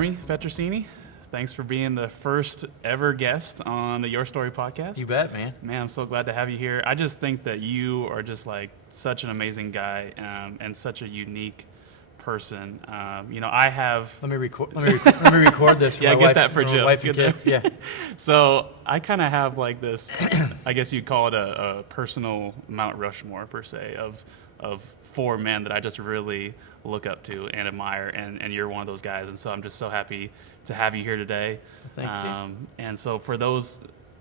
Jeremy Pietrocini, thanks for being the first ever guest on the Your Story podcast. You bet, man. Man, I'm so glad to have you here. I just think that you are just like such an amazing guy and such a unique person. I have. Let me record this. For Yeah, my get wife, that for Jill. wife and kids. Yeah. So I kind of have like this, I guess you'd call it a personal Mount Rushmore per se of four men that I just really look up to and admire, and you're one of those guys. And so I'm just so happy to have you here today. Thanks, Steve. And so for those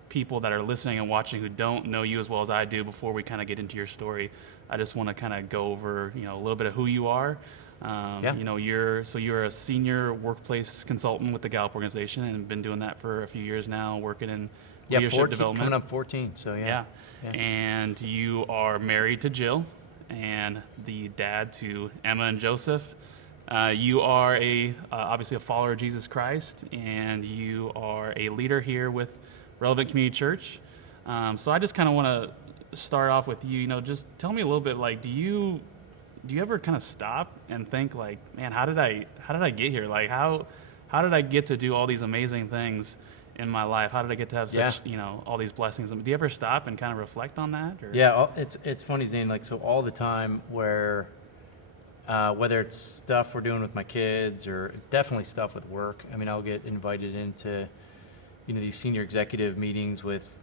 people that are listening and watching who don't know you as well as I do, before we kind of get into your story, I just want to kind of go over, a little bit of who you are. Yeah. You're a senior workplace consultant with the Gallup organization and been doing that for a few years now, working in leadership development. Coming up 14, so yeah. And you are married to Jill and the dad to Emma and Joseph. You are obviously a follower of Jesus Christ, and you are a leader here with Relevant Community Church. So I just kind of want to start off with you. Just tell me a little bit. Like, do you ever kind of stop and think, like, man, how did I get here? Like, how did I get to do all these amazing things in my life? How did I get to have such all these blessings? Do you ever stop and kind of reflect on that? Or? Yeah, it's funny, Zane. Like, so all the time, where whether it's stuff we're doing with my kids or definitely stuff with work. I mean, I'll get invited into these senior executive meetings with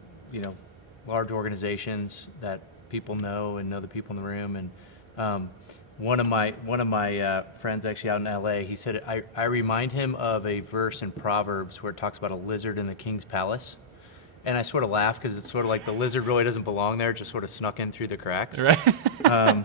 large organizations that people know and know the people in the room. And one of my friends actually out in LA, he said, I remind him of a verse in Proverbs where it talks about a lizard in the king's palace. And I sort of laugh because it's sort of like the lizard really doesn't belong there, just sort of snuck in through the cracks. Right.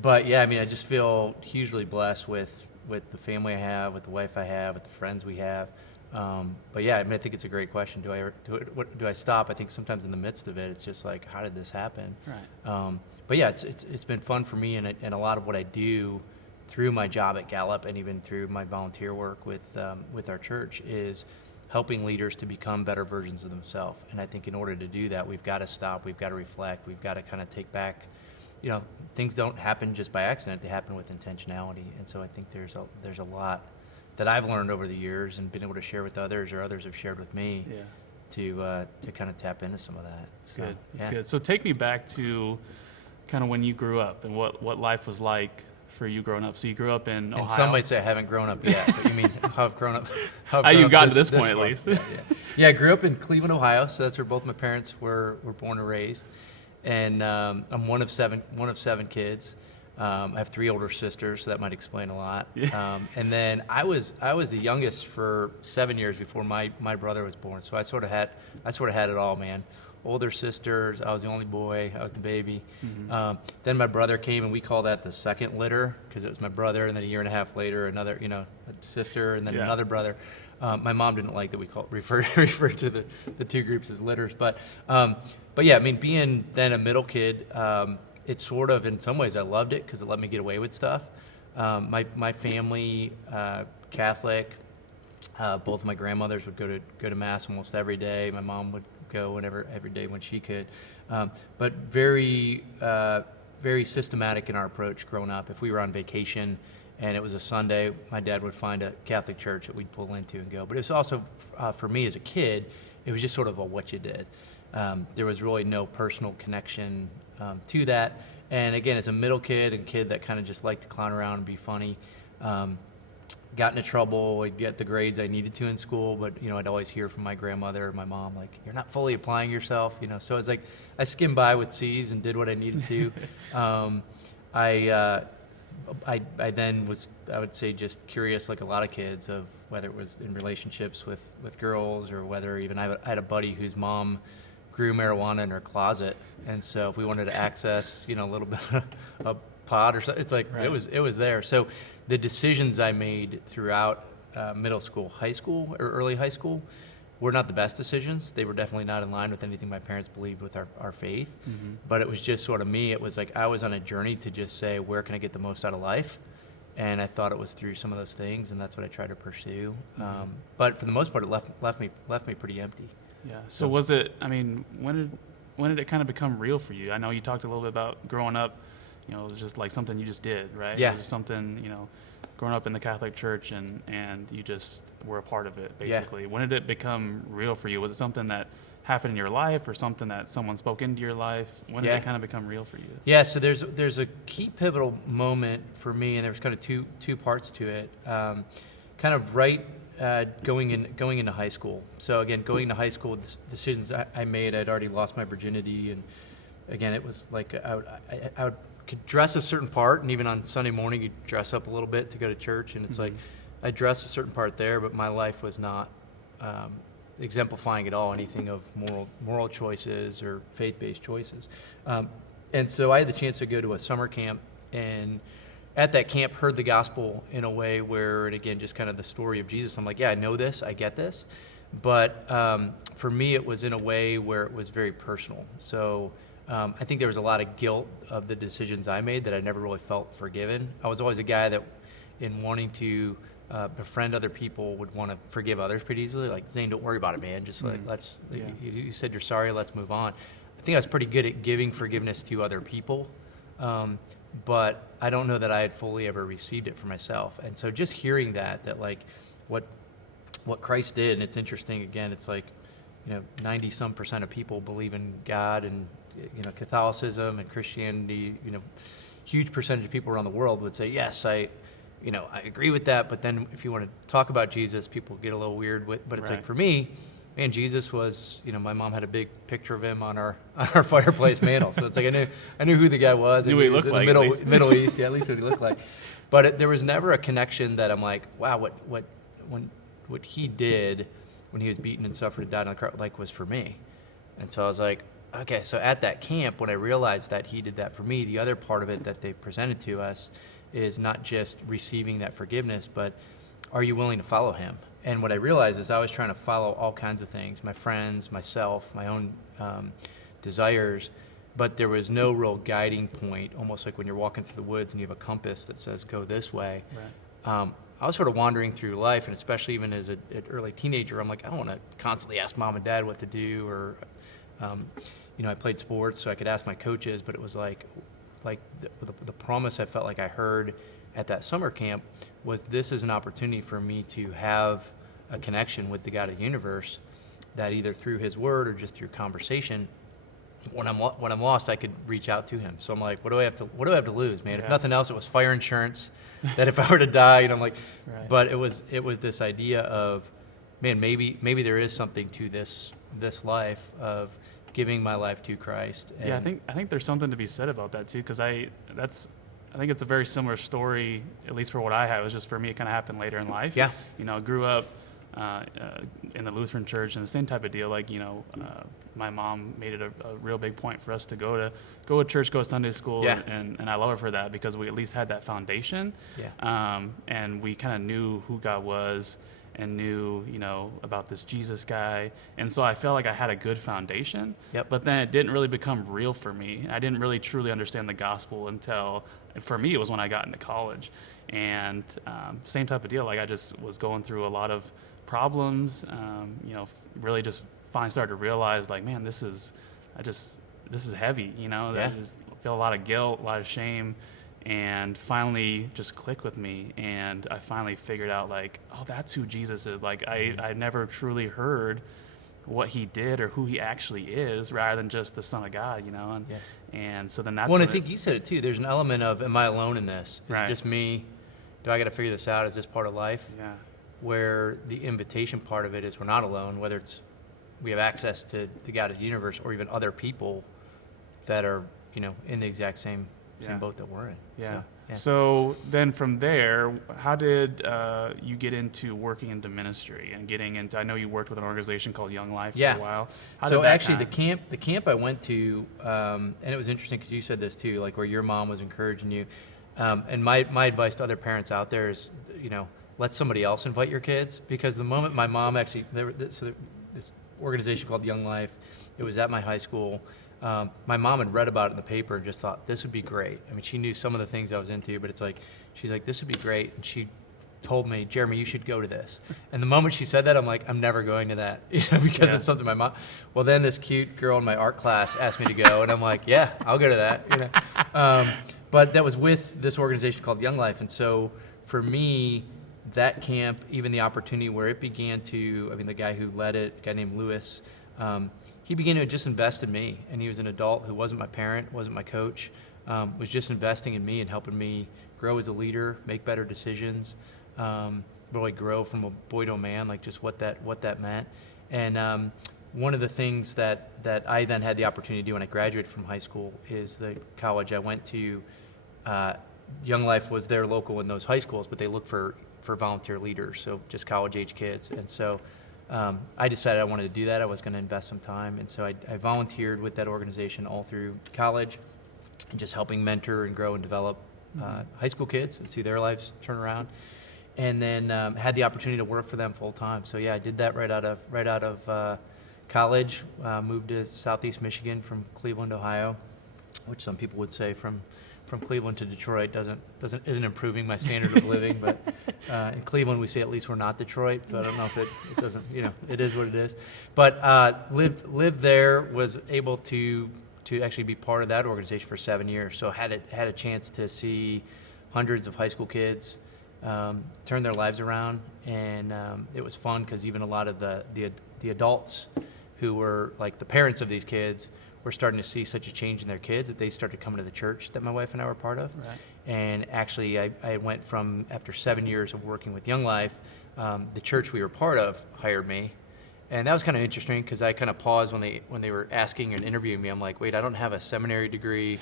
But yeah, I mean, I just feel hugely blessed with the family I have, with the wife I have, with the friends we have. But yeah, I mean, I think it's a great question. Do I stop? I think sometimes in the midst of it, it's just like, how did this happen? Right. But yeah, it's been fun for me, and a lot of what I do through my job at Gallup and even through my volunteer work with our church is helping leaders to become better versions of themselves. And I think in order to do that, we've got to stop, we've got to reflect, we've got to kind of take back. Things don't happen just by accident; they happen with intentionality. And so I think there's a lot that I've learned over the years and been able to share with others, or others have shared with me. Yeah. To kind of tap into some of that. It's good. It's good. So take me back to kind of when you grew up and what life was like for you growing up. So you grew up in Ohio. And some might say I haven't grown up yet, but you mean how I've grown up? How you've gotten to this point at least. Yeah, I grew up in Cleveland, Ohio. So that's where both my parents were born and raised. And I'm one of seven kids. I have three older sisters, so that might explain a lot. Yeah. And then I was the youngest for 7 years before my brother was born. So I sort of had it all, man. Older sisters, I was the only boy, I was the baby. Mm-hmm. Then my brother came, and we call that the second litter because it was my brother, and then a year and a half later, another, a sister, and then another brother. My mom didn't like that we refer to the two groups as litters, but yeah, I mean, being then a middle kid, it's sort of, in some ways, I loved it because it let me get away with stuff. My family, Catholic, both of my grandmothers would go to mass almost every day. My mom would go every day when she could, but very systematic in our approach growing up. If we were on vacation and it was a Sunday, my dad would find a Catholic church that we'd pull into and go. But it was also, for me as a kid, it was just sort of a what you did. There was really no personal connection to that. And again, as a middle kid and kid that kind of just liked to clown around and be funny, got into trouble. I'd get the grades I needed to in school, but I'd always hear from my grandmother or my mom, like, you're not fully applying yourself, So it's like I skimmed by with C's and did what I needed to. I then was, I would say, just curious, like a lot of kids, of whether it was in relationships with girls, or whether even I had a buddy whose mom grew marijuana in her closet, and so if we wanted to access a little bit of pot or something, it's like right. it was there. So the decisions I made throughout middle school, high school, or early high school were not the best decisions. They were definitely not in line with anything my parents believed with our faith. Mm-hmm. But it was just sort of me. It was like I was on a journey to just say, where can I get the most out of life? And I thought it was through some of those things, and that's what I tried to pursue. Mm-hmm. But for the most part, it left me pretty empty. Yeah. So when did it kind of become real for you? I know you talked a little bit about growing up you know, it was just like something you just did, right? Yeah. It was just something, you know, growing up in the Catholic Church and you just were a part of it, basically. When did it become real for you? Was it something that happened in your life or something that someone spoke into your life? When did it kind of become real for you? Yeah, so there's a key pivotal moment for me, and there's kind of two parts to it. Kind of right going into high school. So again, going into high school, decisions I made, I'd already lost my virginity, and again, it was like I could dress a certain part, and even on Sunday morning, you'd dress up a little bit to go to church, and it's like I dressed a certain part there, but my life was not exemplifying at all anything of moral choices or faith-based choices. And so I had the chance to go to a summer camp, and at that camp heard the gospel in a way where, and again, just kind of the story of Jesus. I'm like, yeah, I know this, I get this. But for me, it was in a way where it was very personal. So I think there was a lot of guilt of the decisions I made that I never really felt forgiven. I was always a guy that, in wanting to befriend other people, would want to forgive others pretty easily. Like, Zane, don't worry about it, man. Just like, you said you're sorry, let's move on. I think I was pretty good at giving forgiveness to other people. But I don't know that I had fully ever received it for myself. And so just hearing that like what Christ did, and it's interesting, again, it's like, 90% of people believe in God, and, Catholicism and Christianity, huge percentage of people around the world would say, yes, I agree with that. But then if you want to talk about Jesus, people get a little weird with, but it's like, for me, man, Jesus was, my mom had a big picture of him on our fireplace mantle. So it's like I knew who the guy was. Knew what he looked like, in the Middle East, yeah, at least what he looked like. But there was never a connection that I'm like, wow, what he did when he was beaten and suffered and died on the cross, like, was for me. And so I was like, okay, so at that camp, when I realized that he did that for me, the other part of it that they presented to us is not just receiving that forgiveness, but are you willing to follow him? And what I realized is I was trying to follow all kinds of things, my friends, myself, my own desires, but there was no real guiding point, almost like when you're walking through the woods and you have a compass that says, go this way. Right. I was sort of wandering through life, and especially even as an early teenager, I'm like, I don't want to constantly ask mom and dad what to do, or, I played sports, so I could ask my coaches, but it was like the promise I felt like I heard at that summer camp was, this is an opportunity for me to have a connection with the God of the universe, that either through his word or just through conversation, when I'm lost, I could reach out to him. So I'm like, what do I have to lose, man? Yeah. If nothing else, it was fire insurance, that if I were to die, I'm like, right. But it was this idea of, man, maybe there is something to this life of giving my life to Christ. And I think there's something to be said about that too, because I think it's a very similar story, at least for what I have. It was just, for me, it kind of happened later in life. Yeah. I grew up in the Lutheran church, and the same type of deal. Like, my mom made it a real big point for us to go to church, go to Sunday school, yeah. and I love her for that, because we at least had that foundation. Yeah. And we kind of knew who God was, and knew, about this Jesus guy. And so I felt like I had a good foundation. Yep. But then it didn't really become real for me. I didn't really truly understand the gospel until, for me, it was when I got into college. And same type of deal. Like, I just was going through a lot of problems, really just finally started to realize, like, man, this is heavy, Yeah. I just feel a lot of guilt, a lot of shame. And finally just clicked with me, and I finally figured out, like, oh, that's who Jesus is. Like, I never truly heard what he did or who he actually is, rather than just the Son of God, And, yeah. and so then that's well, and I think you said it too. There's an element of, am I alone in this? Is right. it just me? Do I got to figure this out? Is this part of life? Yeah. Where the invitation part of it is, we're not alone, whether it's we have access to the God of the universe, or even other people that are, in the exact same boat that we're in. Yeah. So then from there, how did you get into working into ministry and getting into? I know you worked with an organization called Young Life for a while. So actually, the camp I went to, and it was interesting because you said this too, like where your mom was encouraging you. And my advice to other parents out there is, let somebody else invite your kids, because the moment my mom actually, this organization called Young Life, it was at my high school. My mom had read about it in the paper and just thought, this would be great. I mean, she knew some of the things I was into, but it's like, she's like, this would be great. And she told me, Jeremy, you should go to this. And the moment she said that, I'm like, I'm never going to that, because it's something my mom. Well, then this cute girl in my art class asked me to go, and I'm like, yeah, I'll go to that. But that was with this organization called Young Life. And so for me, that camp, even the opportunity where it began to, I mean, the guy who led it, a guy named Lewis, he began to just invest in me. And he was an adult who wasn't my parent, wasn't my coach, was just investing in me and helping me grow as a leader, make better decisions, really grow from a boy to a man, like just what that meant. And one of the things that I then had the opportunity to do when I graduated from high school is the college I went to. Young Life was their local in those high schools, but they looked for volunteer leaders, so just college-age kids. And so I decided I wanted to do that. I was going to invest some time. And so I volunteered with that organization all through college, and just helping mentor and grow and develop high school kids and see their lives turn around. And then had the opportunity to work for them full-time. So yeah, I did that right out of college. Moved to Southeast Michigan from Cleveland, Ohio, which some people would say from Cleveland to Detroit isn't improving my standard of living. But in Cleveland, we say at least we're not Detroit. But I don't know if it doesn't, it is what it is. But lived there, was able to actually be part of that organization for 7 years. So had a chance to see hundreds of high school kids turn their lives around, and it was fun because even a lot of the adults who were like the parents of these kids were starting to see such a change in their kids that they started coming to the church that my wife and I were part of. Right. And actually, I went from, after 7 years of working with Young Life, the church we were part of hired me. And that was kind of interesting because I kind of paused when they were asking and interviewing me. I'm like, wait, I don't have a seminary degree.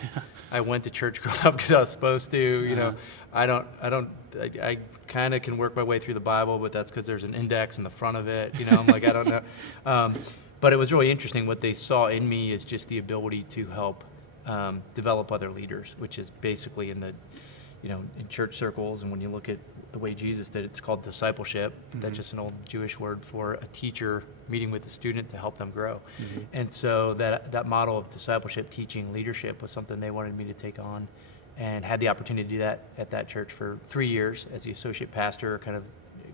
I went to church growing up because I was supposed to. I kind of can work my way through the Bible, but that's because there's an index in the front of it. I'm like, I don't know. But it was really interesting. What they saw in me is just the ability to help develop other leaders, which is basically in church circles. And when you look at the way Jesus did it, it's called discipleship. Mm-hmm. That's just an old Jewish word for a teacher meeting with a student to help them grow. Mm-hmm. And so that model of discipleship, teaching, leadership was something they wanted me to take on, and had the opportunity to do that at that church for 3 years as the associate pastor, kind of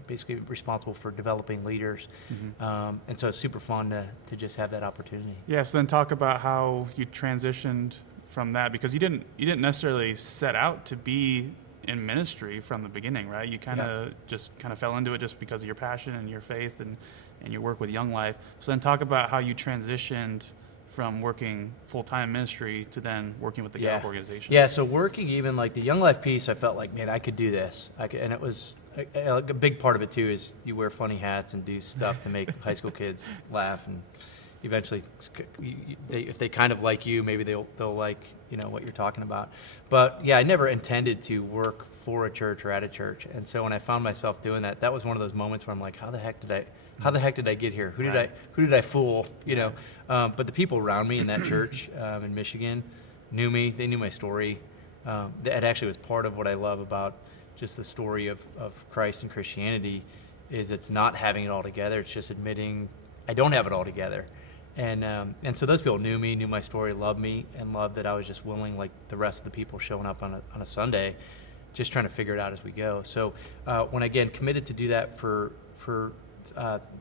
basically responsible for developing leaders. Mm-hmm. And so it's super fun to just have that opportunity. Yeah, so then talk about how you transitioned from that, because you didn't necessarily set out to be in ministry from the beginning, right? You kind of just fell into it just because of your passion and your faith and your work with Young Life. So then talk about how you transitioned from working full-time ministry to then working with the Gallup organization. Yeah, so working even like the Young Life piece, I felt like, man, I could do this. And it was a big part of it too is you wear funny hats and do stuff to make high school kids laugh, and eventually, if they kind of like you, maybe they'll like what you're talking about. But yeah, I never intended to work for a church or at a church, and so when I found myself doing that, that was one of those moments where I'm like, how the heck did I get here? Who did I fool? But the people around me in that church in Michigan knew me. They knew my story. That actually was part of what I love about just the story of Christ and Christianity. Is it's not having it all together. It's just admitting I don't have it all together. And so those people knew me, knew my story, loved me, and loved that I was just willing, like the rest of the people showing up on a Sunday, just trying to figure it out as we go. So when I, again, committed to do that for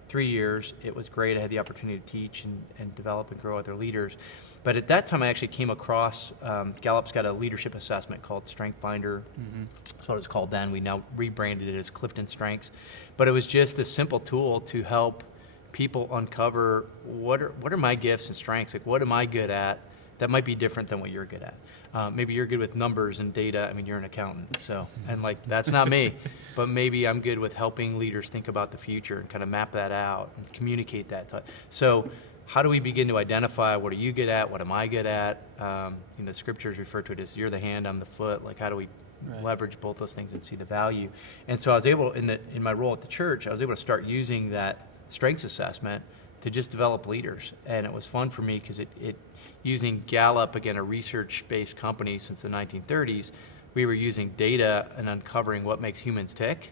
3 years, it was great. I had the opportunity to teach and develop and grow other leaders. But at that time, I actually came across, Gallup's got a leadership assessment called Strengthsfinder. Mm-hmm. That's what it was called then. We now rebranded it as Clifton Strengths. But it was just a simple tool to help people uncover what are my gifts and strengths, like what am I good at that might be different than what you're good at. Maybe you're good with numbers and data. I mean, you're an accountant, so, and like that's not me, but maybe I'm good with helping leaders think about the future and kind of map that out and communicate that. So how do we begin to identify what are you good at, what am I good at? The scriptures refer to it as you're the hand, I'm the foot. Like how do we leverage both those things and see the value? And so I was able, in my role at the church, I was able to start using that strengths assessment to just develop leaders. And it was fun for me because it using Gallup, again, a research-based company since the 1930s, we were using data and uncovering what makes humans tick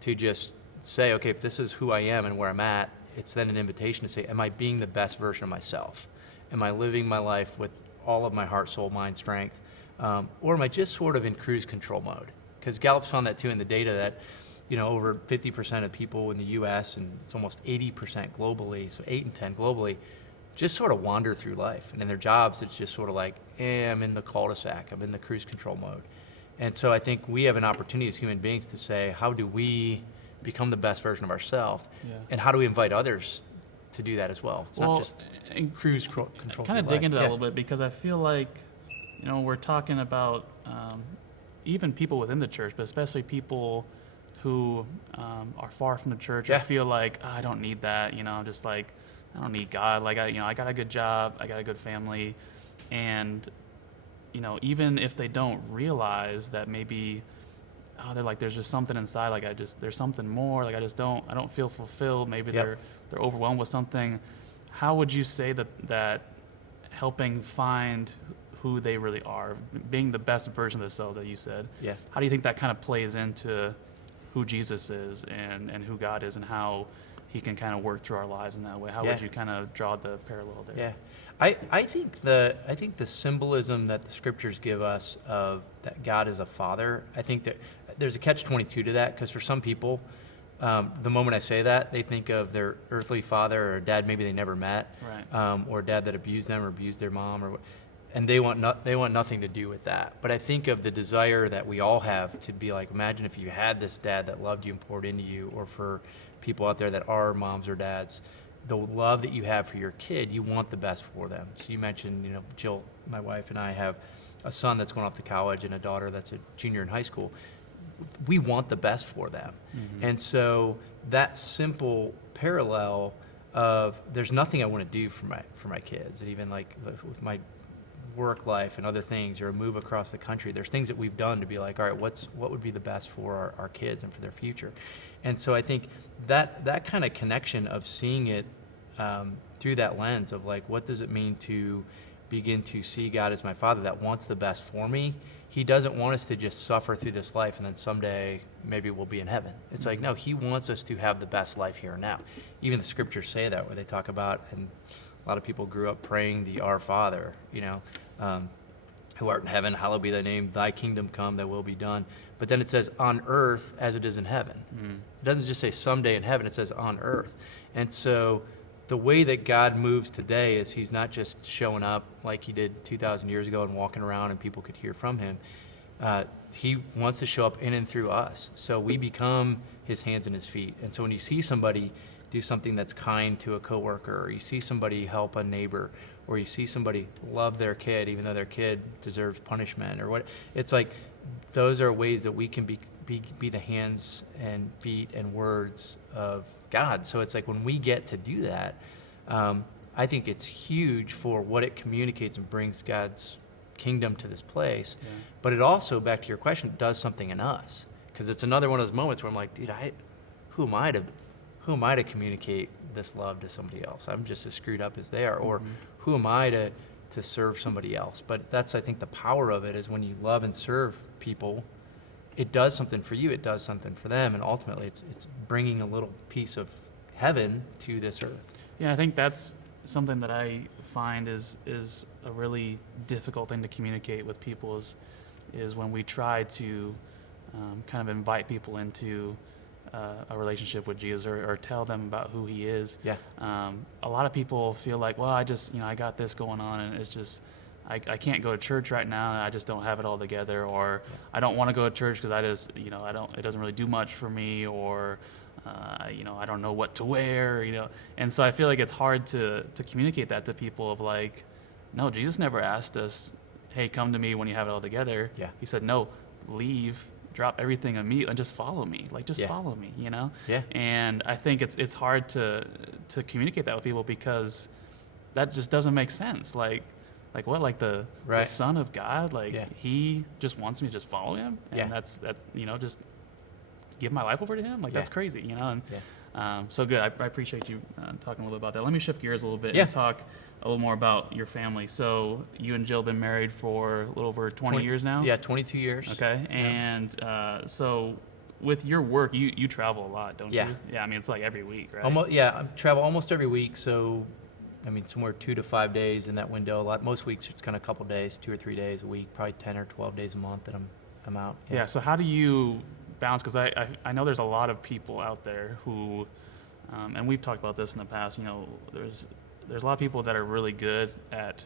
to just say, okay, if this is who I am and where I'm at, it's then an invitation to say, am I being the best version of myself? Am I living my life with all of my heart, soul, mind, strength? Or am I just sort of in cruise control mode? Because Gallup's found that too in the data that over 50% of people in the U.S. and it's almost 80% globally, so 8 in 10 globally, just sort of wander through life. And in their jobs, it's just sort of like, I'm in the cul-de-sac, I'm in the cruise control mode. And so I think we have an opportunity as human beings to say, how do we become the best version of ourselves? Yeah. And how do we invite others to do that as well? It's not just cruise control. Kind of dig into that a little bit, because I feel like, we're talking about even people within the church, but especially people who are far from the church or feel like, I don't need that, I'm just like, I don't need God. Like, I got a good job, I got a good family. And, even if they don't realize that maybe, they're like, there's just something inside, like there's something more, like I don't feel fulfilled. Maybe they're overwhelmed with something. How would you say that helping find who they really are, being the best version of themselves that you said, how do you think that kind of plays into who Jesus is and who God is and how he can kind of work through our lives in that way? How would you kind of draw the parallel there? Yeah. I think the symbolism that the scriptures give us of that God is a father, I think that there's a catch-22 to that, because for some people, the moment I say that, they think of their earthly father or dad maybe they never met, or a dad that abused them or abused their mom, and they want nothing to do with that. But I think of the desire that we all have to be like, imagine if you had this dad that loved you and poured into you, or for people out there that are moms or dads, the love that you have for your kid, you want the best for them. So you mentioned, Jill, my wife, and I have a son that's going off to college and a daughter that's a junior in high school. We want the best for them. Mm-hmm. And so that simple parallel of there's nothing I want to do for my kids, and even like with my work life and other things, or a move across the country, there's things that we've done to be like, all right, what would be the best for our kids and for their future. And so I think that kind of connection of seeing it through that lens of like, what does it mean to begin to see God as my father that wants the best for me? He doesn't want us to just suffer through this life and then someday maybe we'll be in heaven. It's like, no, he wants us to have the best life here and now. Even the scriptures say that, where they talk about, and a lot of people grew up praying the Our Father, who art in heaven, hallowed be thy name, thy kingdom come, thy will be done. But then it says on earth as it is in heaven. It doesn't just say someday in heaven, it says on earth. And so the way that God moves today is he's not just showing up like he did 2,000 years ago and walking around and people could hear from him. He wants to show up in and through us. So we become his hands and his feet. And so when you see somebody do something that's kind to a coworker, or you see somebody help a neighbor, or you see somebody love their kid even though their kid deserves punishment, or what, it's like those are ways that we can be the hands and feet and words of God. So it's like when we get to do that, I think it's huge for what it communicates and brings God's kingdom to this place. Yeah. But it also, back to your question, does something in us, because it's another one of those moments where I'm like, dude, who am I to communicate this love to somebody else? I'm just as screwed up as they are. Or who am I to serve somebody else? But that's, I think, the power of it is when you love and serve people, it does something for you, it does something for them, and ultimately it's bringing a little piece of heaven to this earth. Yeah, I think that's something that I find is a really difficult thing to communicate with people is when we try to kind of invite people into a relationship with Jesus, or tell them about who he is. Yeah. A lot of people feel like, well, I got this going on, and it's just, I can't go to church right now. I just don't have it all together, or I don't want to go to church because I just, it doesn't really do much for me, or, I don't know what to wear, And so I feel like it's hard to communicate that to people of like, no, Jesus never asked us, hey, come to me when you have it all together. Yeah. He said, no, leave, drop everything immediately and just follow me. Like, just follow me, Yeah. And I think it's hard to communicate that with people, because that just doesn't make sense. Like what? Like the Son of God? Like he just wants me to just follow him, and that's just give my life over to him. Like that's crazy, And so good. I appreciate you talking a little bit about that. Let me shift gears a little bit and talk a little more about your family. So you and Jill have been married for a little over 20 years now? Yeah, 22 years. Okay. And so with your work, you travel a lot, don't you? Yeah. I mean, it's like every week, right? I travel almost every week. So, I mean, somewhere 2 to 5 days in that window. Most weeks it's kind of a couple days, 2 or 3 days a week, probably 10 or 12 days a month that I'm out. Yeah. So how do you balance? Because I know there's a lot of people out there who, and we've talked about this in the past, there's there's a lot of people that are really good at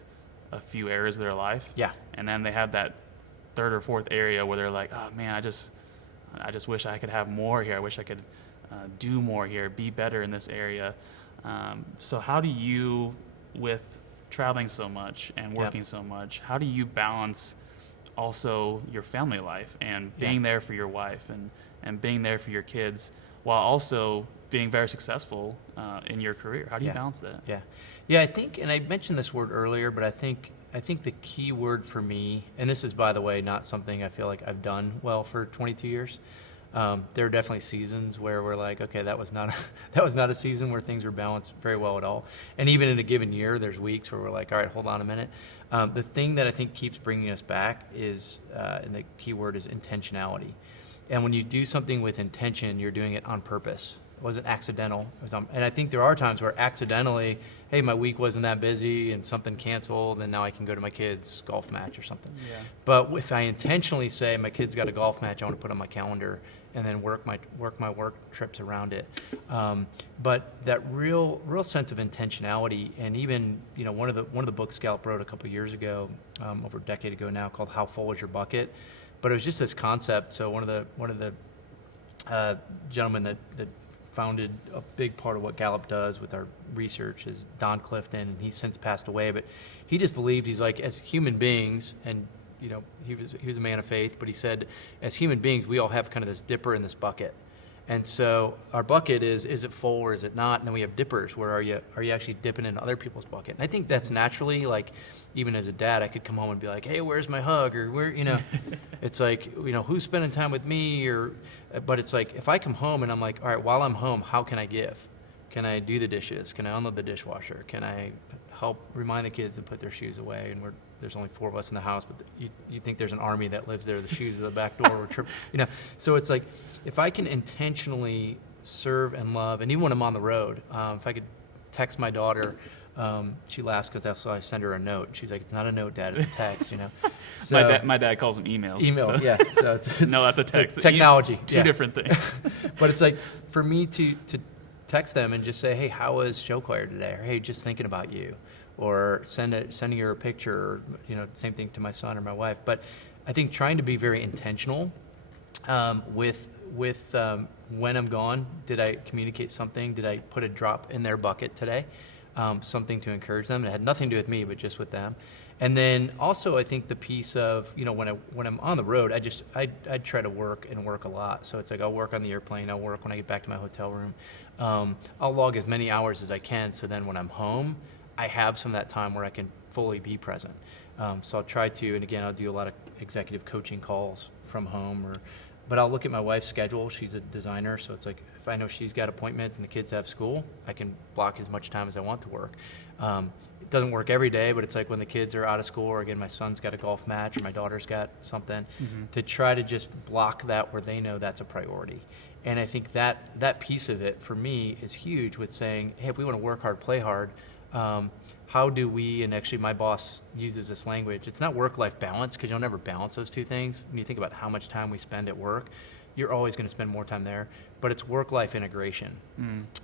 a few areas of their life. Yeah. And then they have that third or fourth area where they're like, oh man, I just wish I could have more here. I wish I could do more here, be better in this area. So how do you, with traveling so much and working so much, how do you balance also your family life and being there for your wife and being there for your kids while also being very successful in your career? How do you balance that? Yeah, I think, and I mentioned this word earlier, but I think the key word for me, and this is, by the way, not something I feel like I've done well for 22 years. There are definitely seasons where we're like, okay, that was not a season where things were balanced very well at all. And even in a given year, there's weeks where we're like, all right, hold on a minute. The thing that I think keeps bringing us back is, and the key word is intentionality. And when you do something with intention, you're doing it on purpose. It wasn't accidental. And I think there are times where accidentally, hey, my week wasn't that busy and something canceled and now I can go to my kid's golf match or something. Yeah. But if I intentionally say my kid's got a golf match I want to put on my calendar and then work my work trips around it. But that real sense of intentionality, and even, you know, one of the books Gallup wrote a couple of years ago, over a decade ago now, called How Full Is Your Bucket? But it was just this concept. So one of the gentlemen that founded a big part of what Gallup does with our research is Don Clifton, and he's since passed away, but he just believed, he's like, as human beings, and you know, he was a man of faith, but he said, as human beings, we all have kind of this dipper in this bucket. And so our bucket is it full or is it not? And then we have dippers, where are you actually dipping in other people's bucket? And I think that's naturally, like, even as a dad, I could come home and be like, hey, where's my hug? Or where, you know, it's like, you know, who's spending time with me? But it's like, if I come home and I'm like, all right, while I'm home, how can I give? Can I do the dishes? Can I unload the dishwasher? Can I help remind the kids to put their shoes away? And there's only 4 of us in the house, but you think there's an army that lives there, the shoes at the back door, you know. So it's like, if I can intentionally serve and love, and even when I'm on the road, if I could text my daughter, she laughs because I send her a note. She's like, it's not a note, Dad, it's a text, you know. So, my dad calls them emails. Email, so. Yeah. So it's no, that's a text. Technology. Two different things. But it's like, for me to text them and just say, hey, how was show choir today? Or hey, just thinking about you. Or sending her a picture, or, you know, same thing to my son or my wife. But I think trying to be very intentional with when I'm gone. Did I communicate something? Did I put a drop in their bucket today? Something to encourage them. It had nothing to do with me, but just with them. And then also, I think the piece of, you know, when I'm on the road, I try to work a lot. So it's like, I'll work on the airplane. I'll work when I get back to my hotel room. I'll log as many hours as I can. So then when I'm home, I have some of that time where I can fully be present. So I'll try to, and again, I'll do a lot of executive coaching calls from home, but I'll look at my wife's schedule. She's a designer, so it's like, if I know she's got appointments and the kids have school, I can block as much time as I want to work. It doesn't work every day, but it's like when the kids are out of school, or again, my son's got a golf match, or my daughter's got something, to try to just block that where they know that's a priority. And I think that piece of it for me is huge, with saying, hey, if we want to work hard, play hard, how do we, and actually my boss uses this language, it's not work-life balance, because you'll never balance those two things. When you think about how much time we spend at work, you're always going to spend more time there, but it's work-life integration.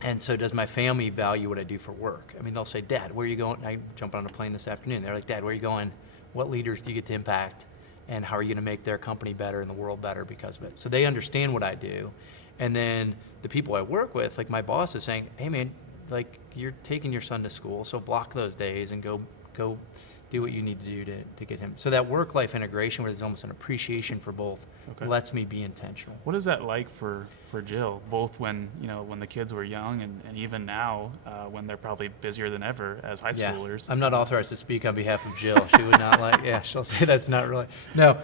And so does my family value what I do for work? I mean, they'll say, Dad, where are you going? I jump on a plane this afternoon. They're like, Dad, where are you going? What leaders do you get to impact? And how are you going to make their company better and the world better because of it? So they understand what I do. And then the people I work with, like my boss is saying, hey man, like, you're taking your son to school, so block those days and go do what you need to do to get him. So that work-life integration, where there's almost an appreciation for both, lets me be intentional. What is that like for Jill, both when the kids were young and even now, when they're probably busier than ever as high schoolers? I'm not authorized to speak on behalf of Jill. She would not like, she'll say that's not really. No,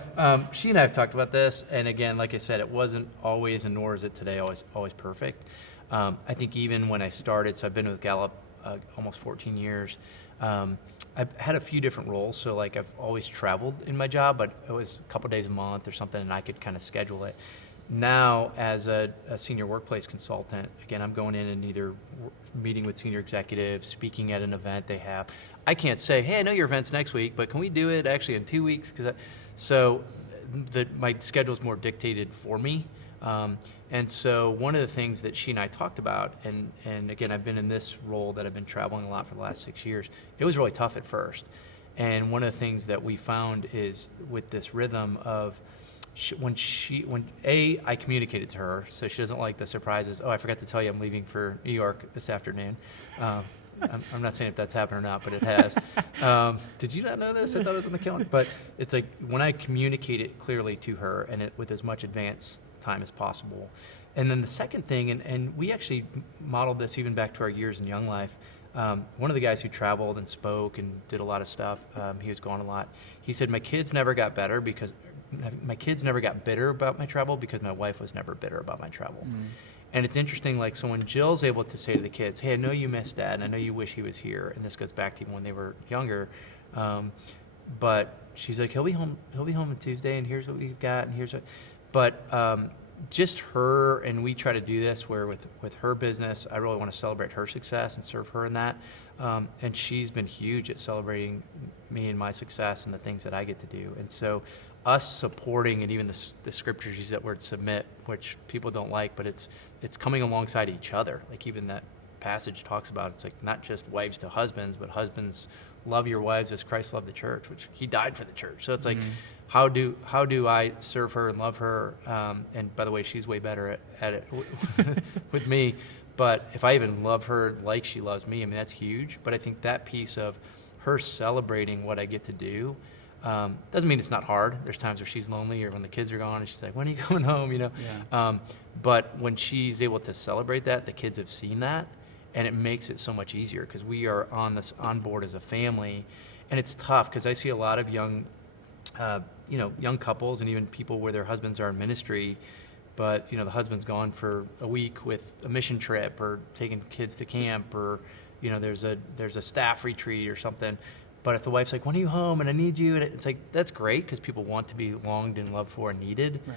she and I have talked about this, and again, like I said, it wasn't always, and nor is it today, always perfect. I think even when I started, so I've been with Gallup almost 14 years, I've had a few different roles. So like, I've always traveled in my job, but it was a couple days a month or something, and I could kind of schedule it. Now, as a senior workplace consultant, again, I'm going in and either meeting with senior executives, speaking at an event they have. I can't say, hey, I know your event's next week, but can we do it actually in 2 weeks? So my schedule's more dictated for me. And so one of the things that she and I talked about, and again, I've been in this role that I've been traveling a lot for the last 6 years, it was really tough at first. And one of the things that we found is with this rhythm of when I communicated to her, so she doesn't like the surprises. Oh, I forgot to tell you I'm leaving for New York this afternoon. I'm not saying if that's happened or not, but it has. Did you not know this? I thought it was on the calendar. But it's like when I communicate it clearly to her and with as much advance time as possible. And then the second thing, and we actually modeled this even back to our years in Young Life. One of the guys who traveled and spoke and did a lot of stuff, he was gone a lot. He said, my kids never got bitter about my travel because my wife was never bitter about my travel. And it's interesting, like, so when Jill's able to say to the kids, hey, I know you miss Dad, and I know you wish he was here, and this goes back to even when they were younger, but she's like, he'll be home on Tuesday, and here's what we've got, and here's what, but just her, and we try to do this where with her business, I really want to celebrate her success and serve her in that, and she's been huge at celebrating me and my success and the things that I get to do, and so us supporting, and even the scriptures use that word submit, which people don't like, but it's coming alongside each other. Like even that passage talks about, it's like not just wives to husbands, but husbands love your wives as Christ loved the church, which he died for the church. So it's like, how do I serve her and love her? And by the way, she's way better at it with me. But if I even love her like she loves me, I mean, that's huge. But I think that piece of her celebrating what I get to do, doesn't mean it's not hard. There's times where she's lonely or when the kids are gone and she's like, when are you coming home, you know? Yeah. But when she's able to celebrate that, the kids have seen that, and it makes it so much easier because we are on board as a family. And it's tough because I see a lot of young couples and even people where their husbands are in ministry, but the husband's gone for a week with a mission trip or taking kids to camp, or there's a staff retreat or something. But if the wife's like, when are you home and I need you, and it's like, that's great because people want to be longed and loved for and needed. Right.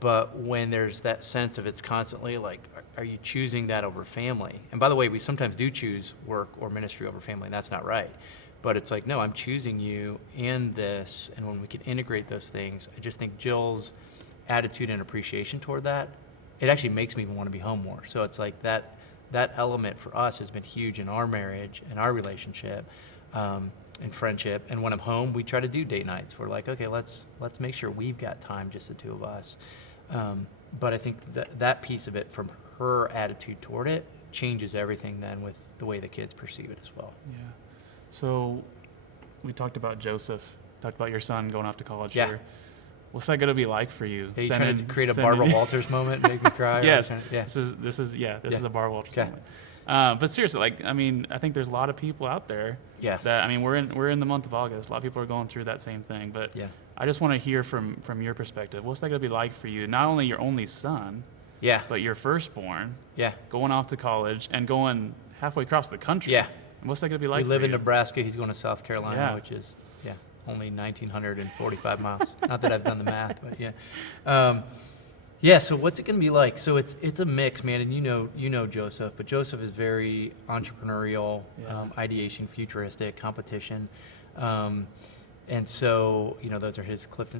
But when there's that sense of it's constantly like, are you choosing that over family? And by the way, we sometimes do choose work or ministry over family, and that's not right. But it's like, no, I'm choosing you in this. And when we can integrate those things, I just think Jill's attitude and appreciation toward that, it actually makes me want to be home more. So it's like that element for us has been huge in our marriage and our relationship. And friendship, and when I'm home, we try to do date nights. We're like, okay, let's make sure we've got time, just the two of us. But I think that piece of it, from her attitude toward it, changes everything then with the way the kids perceive it as well. Yeah. So we talked about Joseph, talked about your son going off to college yeah. here. What's that going to be like for you? Are you trying to create a Barbara Walters moment, make me cry? Yes. This is a Barbara Walters moment. But seriously, I think there's a lot of people out there that, we're in the month of August. A lot of people are going through that same thing. But I just want to hear from your perspective. What's that going to be like for you? Not only your only son, but your firstborn, going off to college and going halfway across the country. Yeah. And what's that going to be like for you? We live in Nebraska. He's going to South Carolina, which is, only 1,945 miles. Not that I've done the math, but so what's it going to be like? So it's a mix, man, and you know Joseph, but Joseph is very entrepreneurial, ideation, futuristic, competition, and so those are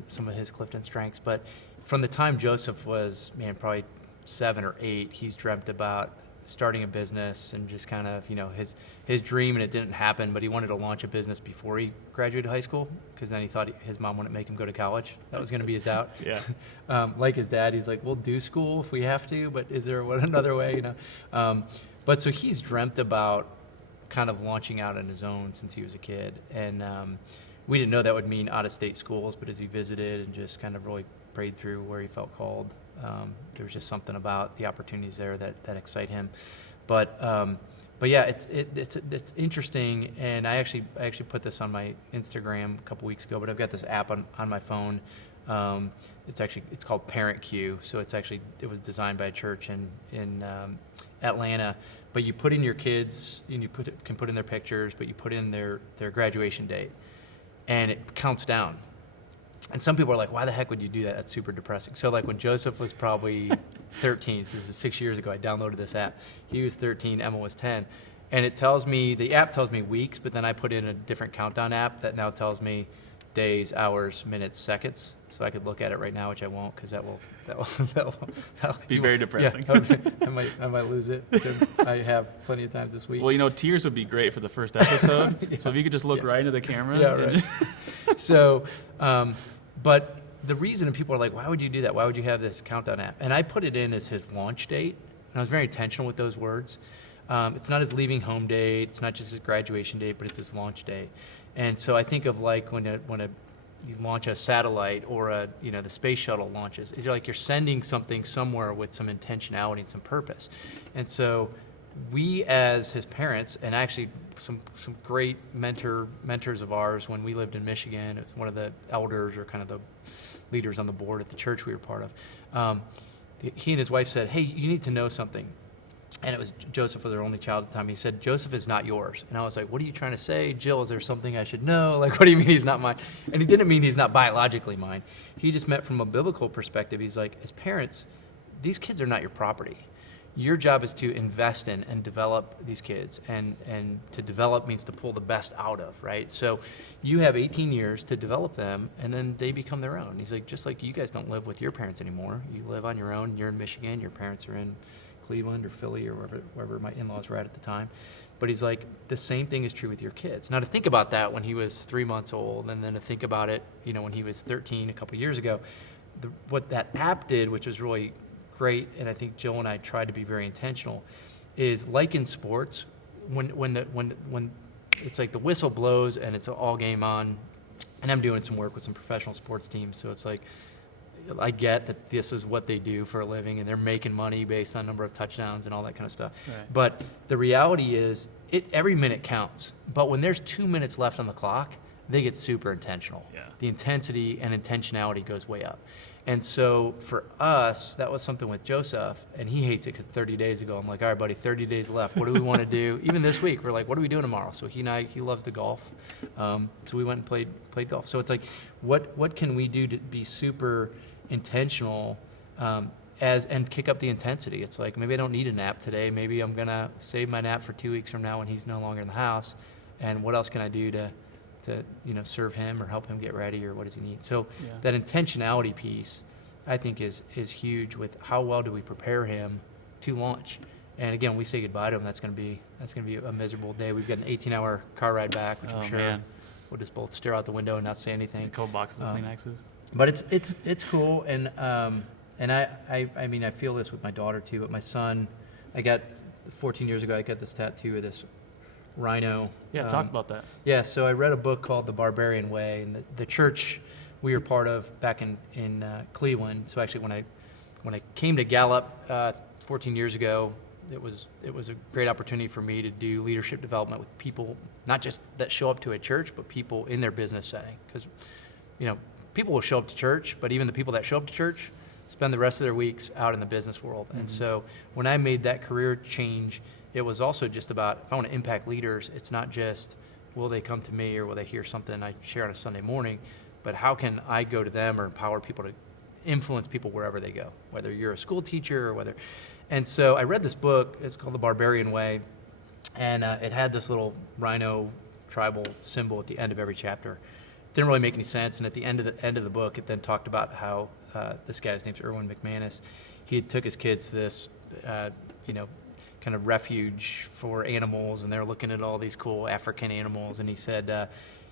some of his Clifton strengths. But from the time Joseph was, probably 7 or 8, he's dreamt about starting a business and just kind of his dream, and it didn't happen, but he wanted to launch a business before he graduated high school because then he thought his mom wouldn't make him go to college. That was going to be his out. Like his dad, he's like, we'll do school if we have to, but is there another way? But so he's dreamt about kind of launching out on his own since he was a kid, and we didn't know that would mean out-of-state schools, but as he visited and just kind of really prayed through where he felt called, there was just something about the opportunities there that excite him. But yeah, it's interesting, and I actually put this on my Instagram a couple weeks ago. But I've got this app on my phone. It's called Parent Q. So it was designed by a church in Atlanta. But you put in your kids, and you can put in their pictures, but you put in their graduation date, and it counts down. And some people are like, why the heck would you do that? That's super depressing. So like when Joseph was probably 13, so this is 6 years ago, I downloaded this app. He was 13, Emma was 10. And the app tells me weeks, but then I put in a different countdown app that now tells me days, hours, minutes, seconds. So I could look at it right now, which I won't, because that'll Be very depressing. Yeah, I might lose it, because I have plenty of times this week. Well, tears would be great for the first episode. Yeah. So if you could just look right into the camera. Yeah, right. So, but the reason, and people are like, why would you do that? Why would you have this countdown app? And I put it in as his launch date, and I was very intentional with those words. It's not his leaving home date, it's not just his graduation date, but it's his launch date. And so I think of like when you launch a satellite, or the space shuttle launches, it's like you're sending something somewhere with some intentionality and some purpose. And so we, as his parents, and actually some great mentors of ours when we lived in Michigan, it was one of the elders, or kind of the leaders on the board at the church we were part of, he and his wife said, hey, you need to know something. And it was Joseph was their only child at the time. He said, Joseph is not yours. And I was like, what are you trying to say? Jill, is there something I should know? Like, what do you mean he's not mine? And he didn't mean he's not biologically mine. He just meant from a biblical perspective. He's like, as parents, these kids are not your property. Your job is to invest in and develop these kids. And to develop means to pull the best out of, right? So you have 18 years to develop them, and then they become their own. He's like, just like you guys don't live with your parents anymore. You live on your own. You're in Michigan. Your parents are in Cleveland or Philly or wherever my in-laws were at the time. But he's like, the same thing is true with your kids. Now, to think about that when he was 3 months old, and then to think about it, when he was 13 a couple years ago, what that app did, which was really great, and I think Jill and I tried to be very intentional, is like in sports, when it's like the whistle blows and it's all game on, and I'm doing some work with some professional sports teams, so it's like, I get that this is what they do for a living, and they're making money based on number of touchdowns and all that kind of stuff. Right. But the reality is, every minute counts. But when there's 2 minutes left on the clock, they get super intentional. Yeah. The intensity and intentionality goes way up. And so for us, that was something with Joseph, and he hates it because 30 days ago, I'm like, all right, buddy, 30 days left. What do we want to do? Even this week, we're like, what are we doing tomorrow? So he loves to golf. So we went and played golf. So it's like, what can we do to be super intentional and kick up the intensity? It's like, maybe I don't need a nap today. Maybe I'm going to save my nap for 2 weeks from now when he's no longer in the house. And what else can I do to serve him or help him get ready, or what does he need? So that intentionality piece, I think, is huge with how well do we prepare him to launch. And again, when we say goodbye to him, that's going to be a miserable day. We've got an 18-hour car ride back, which I'm sure we'll just both stare out the window and not say anything. And cold boxes of Kleenexes. But it's cool, and I mean, I feel this with my daughter too. But my son, 14 years ago, I got this tattoo of this rhino. Yeah, talk about that. Yeah, so I read a book called The Barbarian Way, and the church we were part of back in Cleveland. So actually, when I came to Gallup 14 years ago, it was a great opportunity for me to do leadership development with people, not just that show up to a church, but people in their business setting. Because people will show up to church, but even the people that show up to church spend the rest of their weeks out in the business world. Mm-hmm. And so when I made that career change, it was also just about, if I want to impact leaders, it's not just, will they come to me or will they hear something I share on a Sunday morning, but how can I go to them or empower people to influence people wherever they go, whether you're a school teacher or whether. And so I read this book, it's called The Barbarian Way, and it had this little rhino tribal symbol at the end of every chapter. Didn't really make any sense, and at the end of the book, it then talked about how this guy's name's Erwin McManus. He had took his kids to this, kind of refuge for animals, and they're looking at all these cool African animals, and he said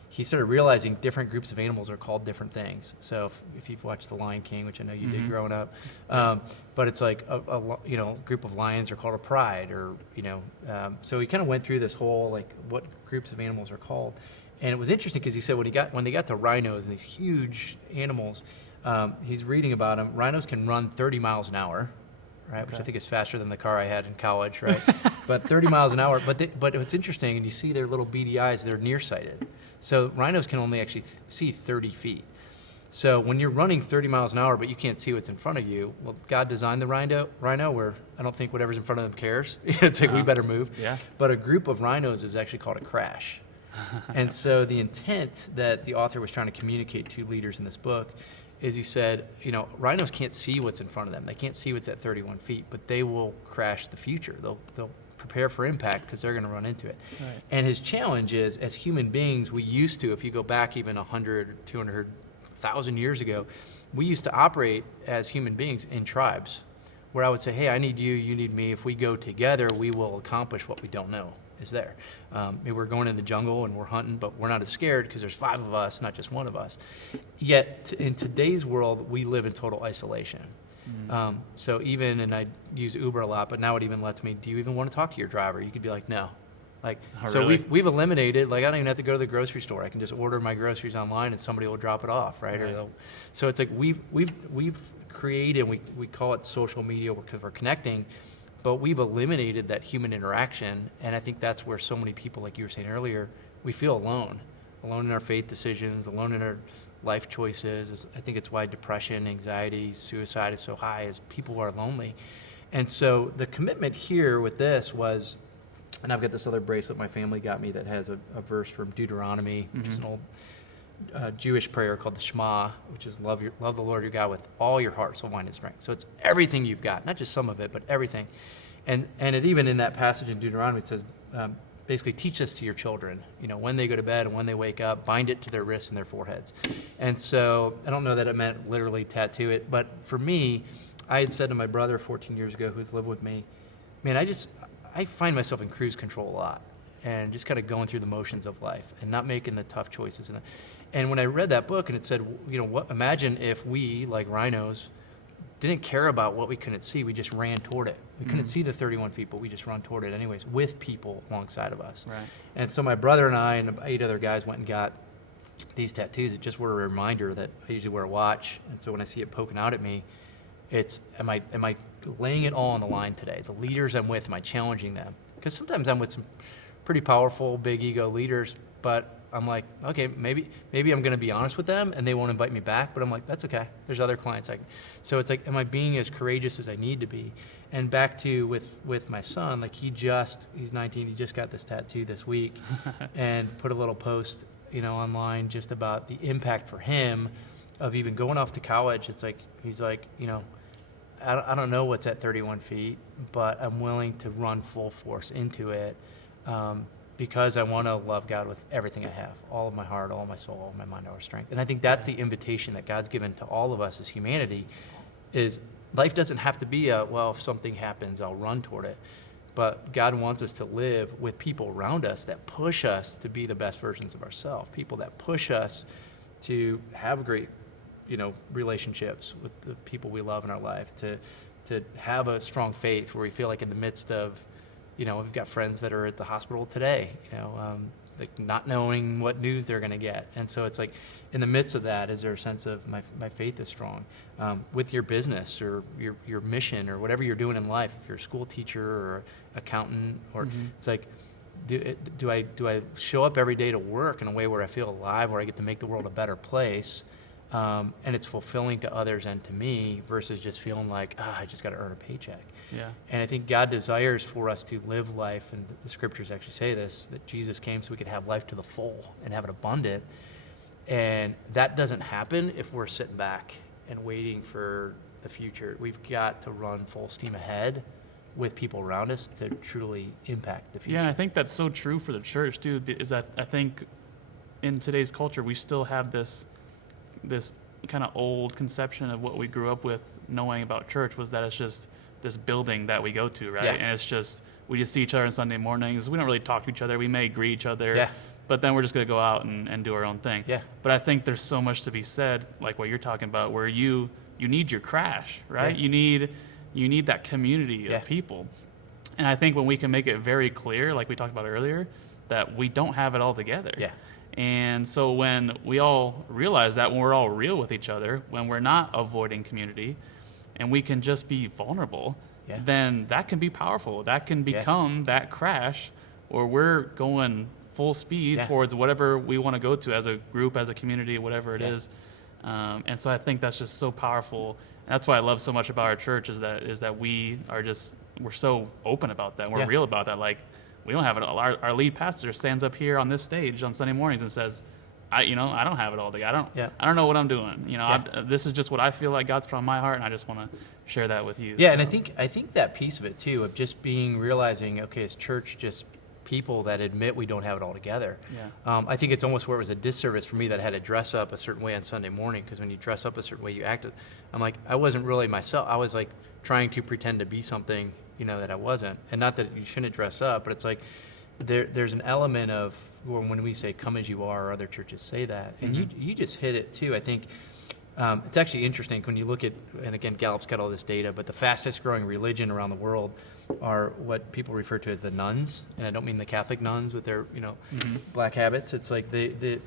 he started realizing different groups of animals are called different things. So if you've watched The Lion King, which I know you did growing up, but it's like a group of lions are called a pride, or so he kind of went through this whole like what groups of animals are called. And it was interesting because he said when they got to rhinos and these huge animals, he's reading about them. Rhinos can run 30 miles an hour, right? Okay. Which I think is faster than the car I had in college, right? But 30 miles an hour. But what's interesting, and you see their little beady eyes, they're nearsighted. So rhinos can only actually see 30 feet. So when you're running 30 miles an hour, but you can't see what's in front of you, well, God designed the rhino where I don't think whatever's in front of them cares. It's like, we better move. Yeah. But a group of rhinos is actually called a crash. And so the intent that the author was trying to communicate to leaders in this book is he said, rhinos can't see what's in front of them. They can't see what's at 31 feet, but they will crash the future. They'll prepare for impact because they're going to run into it. Right. And his challenge is, as human beings, we used to, if you go back even 100, 200,000 years ago, we used to operate as human beings in tribes, where I would say, hey, I need you, you need me. If we go together, we will accomplish what we don't know is there. Maybe we're going in the jungle and we're hunting, but we're not as scared because there's 5 of us, not just 1 of us. Yet in today's world, we live in total isolation. So even, and I use Uber a lot, but now it even lets me, do you even want to talk to your driver? You could be like, no. Like, oh, so really? we've eliminated, like, I don't even have to go to the grocery store. I can just order my groceries online and somebody will drop it off, right? Right. So it's like we've created, we call it social media because we're connecting, but we've eliminated that human interaction. And I think that's where so many people, like you were saying earlier, we feel alone in our faith decisions, alone in our life choices. I think it's why depression, anxiety, suicide is so high, is people are lonely. And so the commitment here with this was, and I've got this other bracelet my family got me that has a verse from Deuteronomy, which is an old Jewish prayer called the Shema, which is love the Lord your God with all your heart, soul, mind, and strength. So it's everything you've got, not just some of it, but everything. And it even in that passage in Deuteronomy, it says, basically teach this to your children, when they go to bed and when they wake up, bind it to their wrists and their foreheads. And so I don't know that it meant literally tattoo it, but for me, I had said to my brother 14 years ago, who's lived with me, man, I find myself in cruise control a lot and just kind of going through the motions of life and not making the tough choices. And when I read that book and it said, imagine if we, like rhinos, didn't care about what we couldn't see, we just ran toward it. We couldn't see the 31 feet, but we just run toward it anyways, with people alongside of us. Right. And so my brother and I and 8 other guys went and got these tattoos. It just were a reminder that I usually wear a watch, and so when I see it poking out at me, it's, am I laying it all on the line today? The leaders I'm with, am I challenging them? Because sometimes I'm with some pretty powerful, big ego leaders, but I'm like, okay, maybe I'm going to be honest with them and they won't invite me back, but I'm like, that's okay. There's other clients. So it's like, am I being as courageous as I need to be? And back to with my son, like he's 19, he just got this tattoo this week and put a little post, online just about the impact for him of even going off to college. It's like, he's like, I don't know what's at 31 feet, but I'm willing to run full force into it. Because I want to love God with everything I have, all of my heart, all of my soul, all of my mind, all our strength. And I think that's the invitation that God's given to all of us as humanity, is life doesn't have to be if something happens, I'll run toward it. But God wants us to live with people around us that push us to be the best versions of ourselves, people that push us to have great, relationships with the people we love in our life, to have a strong faith where we feel like in the midst of, we've got friends that are at the hospital today, like not knowing what news they're going to get. And so it's like, in the midst of that, is there a sense of my faith is strong? With your business or your mission or whatever you're doing in life, if you're a school teacher or accountant, or it's like, do I show up every day to work in a way where I feel alive, where I get to make the world a better place? And it's fulfilling to others and to me, versus just feeling like, I just got to earn a paycheck. Yeah. And I think God desires for us to live life, and the scriptures actually say this, that Jesus came so we could have life to the full and have it abundant. And that doesn't happen if we're sitting back and waiting for the future. We've got to run full steam ahead with people around us to truly impact the future. Yeah, and I think that's so true for the church too, is that I think in today's culture, we still have this kind of old conception of what we grew up with knowing about church, was that it's just this building that we go to, right? Yeah. And it's just, we just see each other on Sunday mornings. We don't really talk to each other. We may greet each other, Yeah. but then we're just going to go out and do our own thing. Yeah. But I think there's so much to be said, like what you're talking about, where you need your crash, right? Yeah. You need that community of people. And I think when we can make it very clear, like we talked about earlier, that we don't have it all together. Yeah. And so when we all realize that, when we're all real with each other, when we're not avoiding community, and we can just be vulnerable, then that can be powerful. That can become that crash, or we're going full speed towards whatever we want to go to as a group, as a community, whatever it is. And so I think that's just so powerful. And that's what I love so much about our church, is that we're so open about that. We're real about that. Like, we don't have it. Our lead pastor stands up here on this stage on Sunday mornings and says, I don't have it all together. Yeah. I don't know what I'm doing. Yeah. This is just what I feel like God's put on my heart, and I just want to share that with you. Yeah, So, and I think that piece of it too, of just realizing, okay, as church, just people that admit we don't have it all together. Yeah. I think it's almost where it was a disservice for me that I had to dress up a certain way on Sunday morning, because when you dress up a certain way, you act. I'm like, I wasn't really myself. I was like trying to pretend to be something, that I wasn't. And not that you shouldn't dress up, but it's like there's an element of when we say "come as you are," or other churches say that, and you just hit it too. I think. It's actually interesting when you look at, and again, Gallup's got all this data, but the fastest growing religion around the world are what people refer to as the nuns. And I don't mean the Catholic nuns with their, black habits. It's like the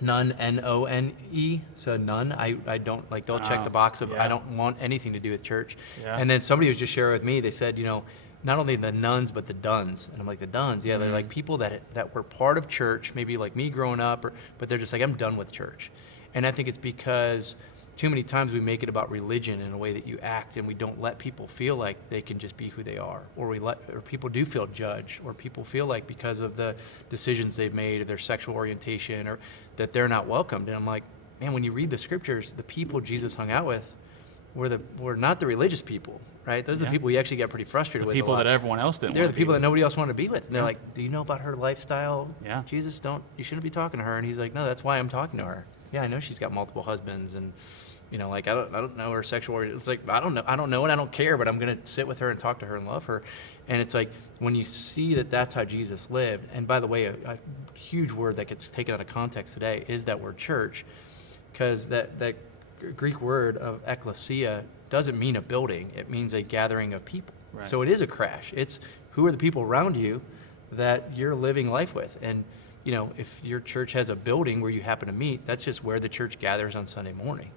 nun, N-O-N-E, so none. I don't, like, they'll check the box of, yeah. I don't want anything to do with church. Yeah. And then somebody was just sharing with me, they said, not only the nuns, but the duns. And I'm like, the duns? Yeah, they're like people that were part of church, maybe like me growing up, but they're just like, I'm done with church. And I think it's because too many times we make it about religion in a way that you act, and we don't let people feel like they can just be who they are, or people do feel judged, or people feel like because of the decisions they've made, or their sexual orientation, or that they're not welcomed. And I'm like, man, when you read the scriptures, the people Jesus hung out with were not the religious people, right? Those are the people he actually got pretty frustrated with. People that everyone else didn't. They're the people that nobody else wanted to be with. And they're like, do you know about her lifestyle? Yeah. Jesus, you shouldn't be talking to her. And he's like, no, that's why I'm talking to her. Yeah, I know she's got multiple husbands, and like I don't know her sexual orientation. It's like I don't know, and I don't care, but I'm gonna sit with her and talk to her and love her. And it's like when you see that that's how Jesus lived. And by the way, a huge word that gets taken out of context today is that word church, because that Greek word of ekklesia doesn't mean a building; it means a gathering of people. Right. So it is a crash. It's who are the people around you that you're living life with, and if your church has a building where you happen to meet, that's just where the church gathers on Sunday morning.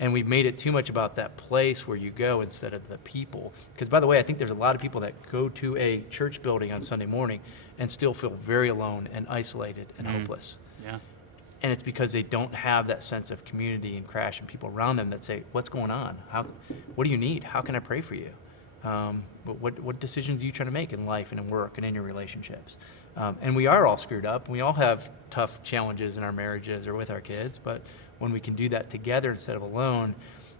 And we've made it too much about that place where you go instead of the people. Because, by the way, I think there's a lot of people that go to a church building on Sunday morning and still feel very alone and isolated and hopeless. Yeah. And it's because they don't have that sense of community and crash and people around them that say, what's going on? What do you need? How can I pray for you? What decisions are you trying to make in life and in work and in your relationships? And we are all screwed up. We all have tough challenges in our marriages or with our kids, but when we can do that together instead of alone,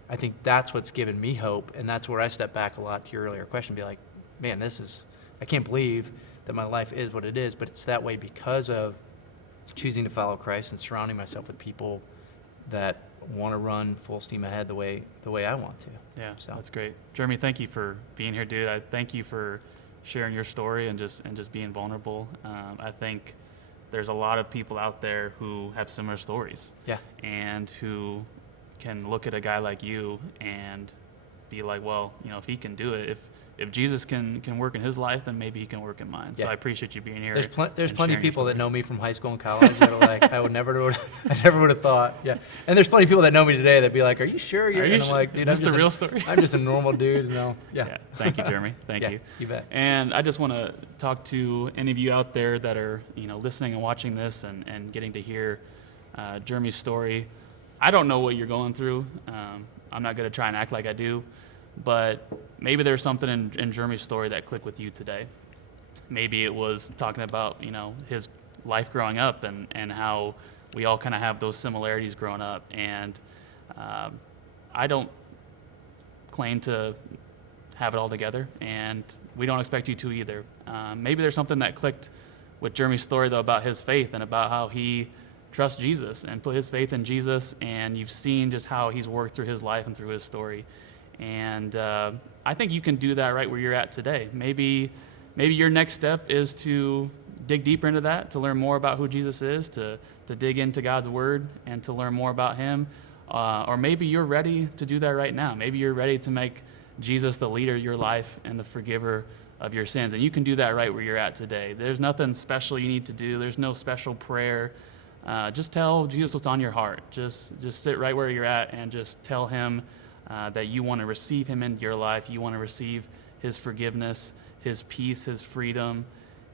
I think that's what's given me hope, and that's where I step back a lot to your earlier question and be like, man, I can't believe that my life is what it is, but it's that way because of choosing to follow Christ and surrounding myself with people that want to run full steam ahead the way I want to. Yeah, so that's great. Jeremy, thank you for being here, dude. I thank you for sharing your story and just being vulnerable. I think there's a lot of people out there who have similar stories. Yeah. And who can look at a guy like you and be like, well, if he can do it, if Jesus can work in his life, then maybe he can work in mine. So I appreciate you being here. There's plenty of people that know me from high school and college that are like, I never would have thought. Yeah. And there's plenty of people that know me today that be like, are you sure? I'm like, dude, is this the real story? I'm just a normal dude. Yeah. Thank you, Jeremy. Thank you. You bet. And I just want to talk to any of you out there that are, listening and watching this and getting to hear Jeremy's story. I don't know what you're going through. I'm not going to try and act like I do. But maybe there's something in Jeremy's story that clicked with you today. Maybe it was talking about, his life growing up and how we all kind of have those similarities growing up. And I don't claim to have it all together, and we don't expect you to either. Maybe there's something that clicked with Jeremy's story, though, about his faith and about how he trusts Jesus and put his faith in Jesus, and you've seen just how he's worked through his life and through his story. And I think you can do that right where you're at today. Maybe your next step is to dig deeper into that, to learn more about who Jesus is, to dig into God's Word and to learn more about Him. Or maybe you're ready to do that right now. Maybe you're ready to make Jesus the leader of your life and the forgiver of your sins. And you can do that right where you're at today. There's nothing special you need to do. There's no special prayer. Just tell Jesus what's on your heart. Just sit right where you're at and just tell Him that you want to receive Him into your life. You want to receive His forgiveness, His peace, His freedom.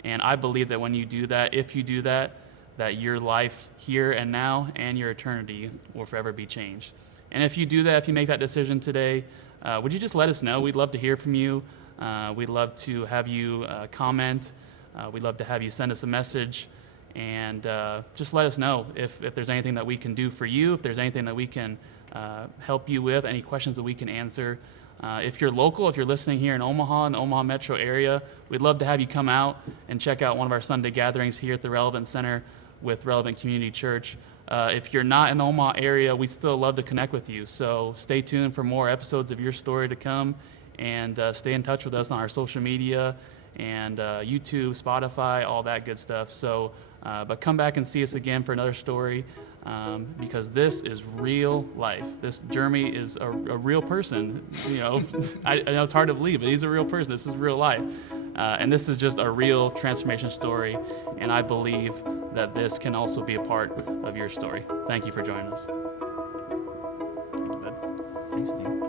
And I believe that when you do that, if you do that, that your life here and now and your eternity will forever be changed. And if you do that, if you make that decision today, would you just let us know? We'd love to hear from you. We'd love to have you comment. We'd love to have you send us a message. And just let us know if there's anything that we can do for you, if there's anything that we can help you with, any questions that we can answer. If you're local, if you're listening here in Omaha, in the Omaha metro area, we'd love to have you come out and check out one of our Sunday gatherings here at the Relevant Center with Relevant Community Church. If you're not in the Omaha area, we'd still love to connect with you. So stay tuned for more episodes of your story to come, and stay in touch with us on our social media and YouTube, Spotify, all that good stuff. So, but come back and see us again for another story, because this is real life. This Jeremy is a real person. You know, I know it's hard to believe, but he's a real person. This is real life. And this is just a real transformation story, and I believe that this can also be a part of your story. Thank you for joining us. Thank you, bud. Thanks, Steve.